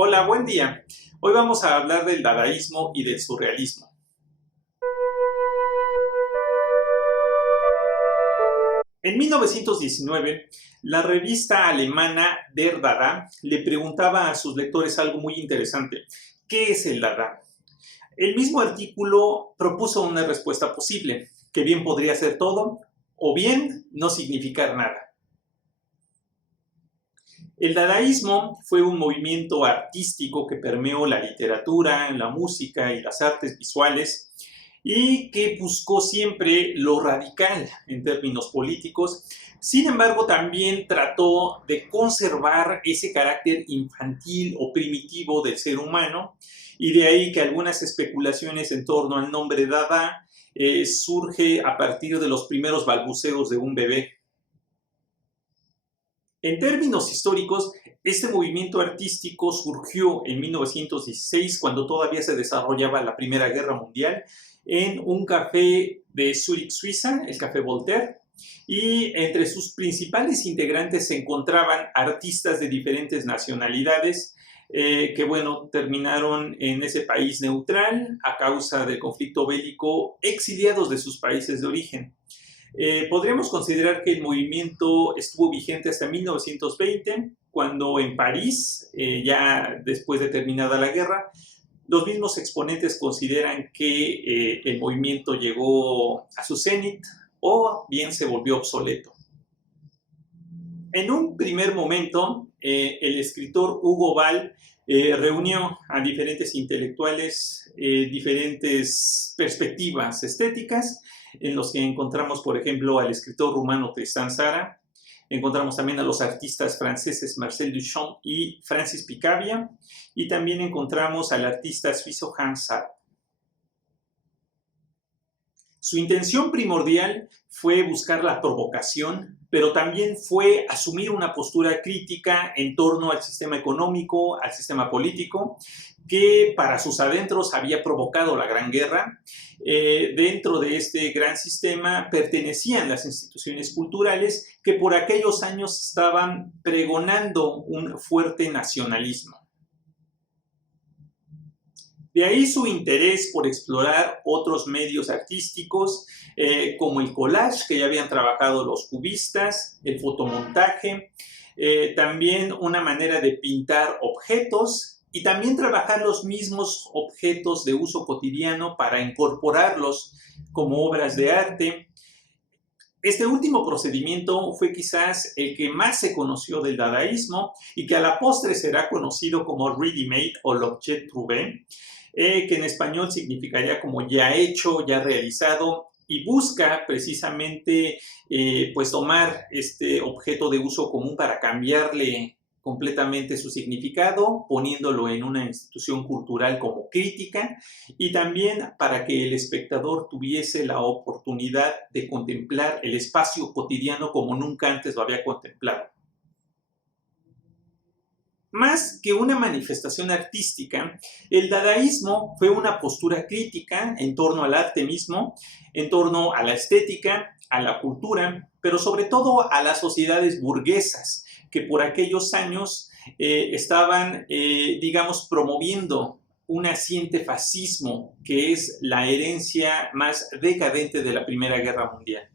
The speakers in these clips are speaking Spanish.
Hola, buen día. Hoy vamos a hablar del dadaísmo y del surrealismo. En 1919, la revista alemana Der Dada le preguntaba a sus lectores algo muy interesante. ¿Qué es el Dada? El mismo artículo propuso una respuesta posible, que bien podría ser todo o bien no significar nada. El dadaísmo fue un movimiento artístico que permeó la literatura, la música y las artes visuales y que buscó siempre lo radical en términos políticos. Sin embargo, también trató de conservar ese carácter infantil o primitivo del ser humano, y de ahí que algunas especulaciones en torno al nombre Dada surge a partir de los primeros balbuceos de un bebé. En términos históricos, este movimiento artístico surgió en 1916, cuando todavía se desarrollaba la Primera Guerra Mundial, en un café de Zúrich, Suiza, el Café Voltaire, y entre sus principales integrantes se encontraban artistas de diferentes nacionalidades que, bueno, terminaron en ese país neutral a causa del conflicto bélico, exiliados de sus países de origen. Podríamos considerar que el movimiento estuvo vigente hasta 1920, cuando en París, ya después de terminada la guerra, los mismos exponentes consideran que el movimiento llegó a su cenit o bien se volvió obsoleto. En un primer momento, el escritor Hugo Ball reunió a diferentes intelectuales, diferentes perspectivas estéticas, en los que encontramos, por ejemplo, al escritor rumano Tristan Tzara, encontramos también a los artistas franceses Marcel Duchamp y Francis Picabia, y también encontramos al artista suizo Hans Sachs. Su intención primordial fue buscar la provocación, pero también fue asumir una postura crítica en torno al sistema económico, al sistema político, que para sus adentros había provocado la Gran Guerra. Dentro de este gran sistema pertenecían las instituciones culturales que por aquellos años estaban pregonando un fuerte nacionalismo. De ahí su interés por explorar otros medios artísticos, como el collage, que ya habían trabajado los cubistas, el fotomontaje, también una manera de pintar objetos y también trabajar los mismos objetos de uso cotidiano para incorporarlos como obras de arte. Este último procedimiento fue quizás el que más se conoció del dadaísmo y que a la postre será conocido como ready-made o l'objet trouvé, que en español significaría como ya hecho, ya realizado, y busca precisamente pues tomar este objeto de uso común para cambiarle completamente su significado, poniéndolo en una institución cultural como crítica, y también para que el espectador tuviese la oportunidad de contemplar el espacio cotidiano como nunca antes lo había contemplado. Más que una manifestación artística, el dadaísmo fue una postura crítica en torno al arte mismo, en torno a la estética, a la cultura, pero sobre todo a las sociedades burguesas que por aquellos años estaban, digamos, promoviendo un naciente fascismo, que es la herencia más decadente de la Primera Guerra Mundial.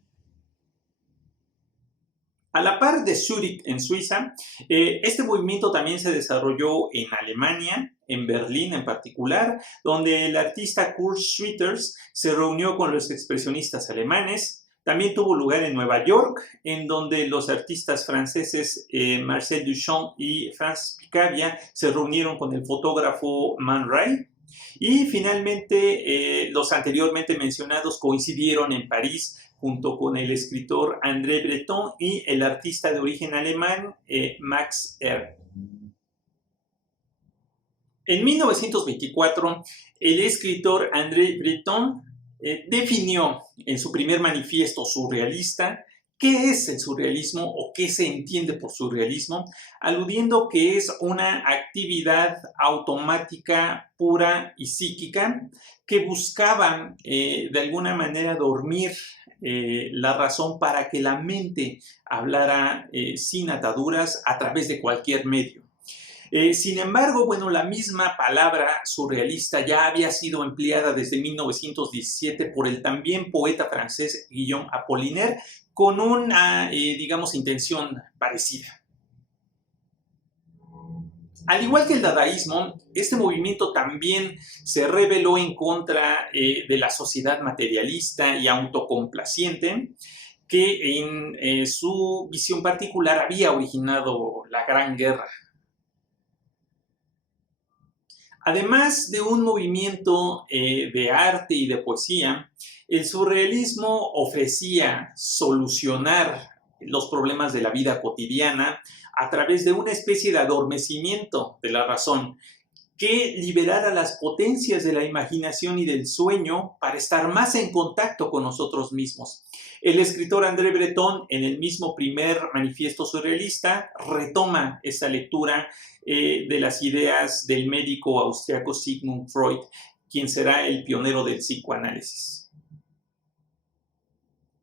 A la par de Zúrich en Suiza, este movimiento también se desarrolló en Alemania, en Berlín en particular, donde el artista Kurt Schwitters se reunió con los expresionistas alemanes. También tuvo lugar en Nueva York, en donde los artistas franceses Marcel Duchamp y Francis Picabia se reunieron con el fotógrafo Man Ray. Y finalmente, los anteriormente mencionados coincidieron en París junto con el escritor André Breton y el artista de origen alemán Max Ernst. En 1924, el escritor André Breton definió en su primer manifiesto surrealista qué es el surrealismo o qué se entiende por surrealismo, aludiendo que es una actividad automática, pura y psíquica que buscaba de alguna manera dormir la razón para que la mente hablara sin ataduras a través de cualquier medio. Sin embargo, bueno, la misma palabra surrealista ya había sido empleada desde 1917 por el también poeta francés Guillaume Apollinaire con una, digamos, intención parecida. Al igual que el dadaísmo, este movimiento también se rebeló en contra de la sociedad materialista y autocomplaciente que en su visión particular había originado la Gran Guerra. Además de un movimiento de arte y de poesía, el surrealismo ofrecía solucionar los problemas de la vida cotidiana a través de una especie de adormecimiento de la razón que liberara las potencias de la imaginación y del sueño para estar más en contacto con nosotros mismos. El escritor André Breton, en el mismo primer manifiesto surrealista, retoma esta lectura de las ideas del médico austriaco Sigmund Freud, quien será el pionero del psicoanálisis.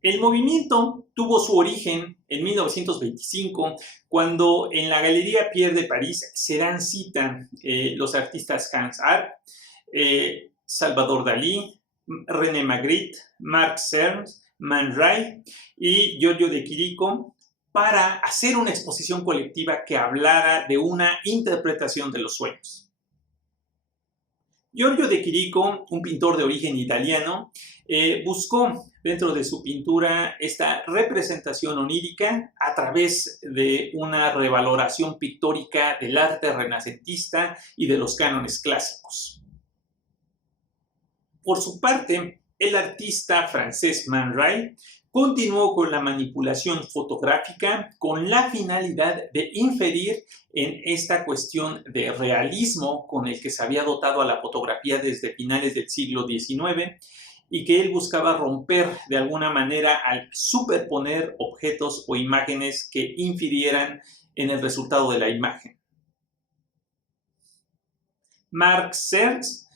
El movimiento tuvo su origen en 1925, cuando en la Galería Pierre de París se dan cita los artistas Hans Arp, Salvador Dalí, René Magritte, Marc Serres, Man Ray y Giorgio de Chirico para hacer una exposición colectiva que hablara de una interpretación de los sueños. Giorgio de Chirico, un pintor de origen italiano, buscó dentro de su pintura esta representación onírica a través de una revaloración pictórica del arte renacentista y de los cánones clásicos. Por su parte, el artista francés Man Ray continuó con la manipulación fotográfica con la finalidad de inferir en esta cuestión de realismo con el que se había dotado a la fotografía desde finales del siglo XIX y que él buscaba romper de alguna manera al superponer objetos o imágenes que infirieran en el resultado de la imagen. Marc Serres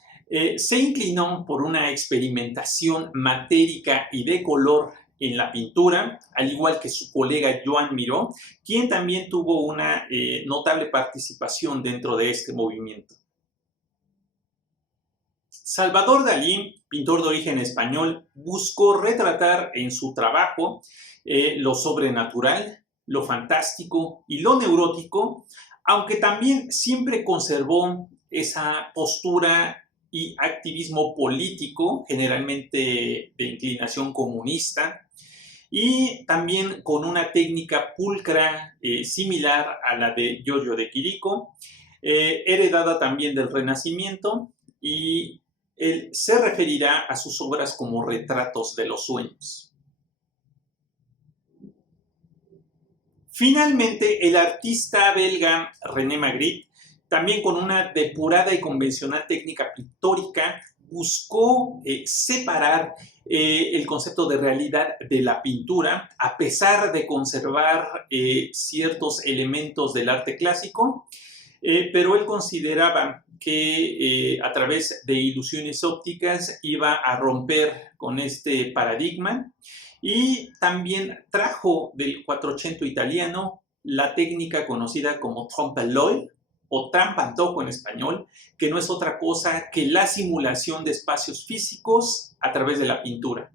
se inclinó por una experimentación matérica y de color en la pintura, al igual que su colega Joan Miró, quien también tuvo una notable participación dentro de este movimiento. Salvador Dalí, pintor de origen español, buscó retratar en su trabajo lo sobrenatural, lo fantástico y lo neurótico, aunque también siempre conservó esa postura y activismo político, generalmente de inclinación comunista, y también con una técnica pulcra similar a la de Giorgio de Chirico, heredada también del Renacimiento, y él se referirá a sus obras como retratos de los sueños. Finalmente, el artista belga René Magritte, también con una depurada y convencional técnica pictórica, buscó separar el concepto de realidad de la pintura, a pesar de conservar ciertos elementos del arte clásico, pero él consideraba que a través de ilusiones ópticas iba a romper con este paradigma y también trajo del Quattrocento italiano la técnica conocida como trompe-l'œil o trampantojo en español, que no es otra cosa que la simulación de espacios físicos a través de la pintura.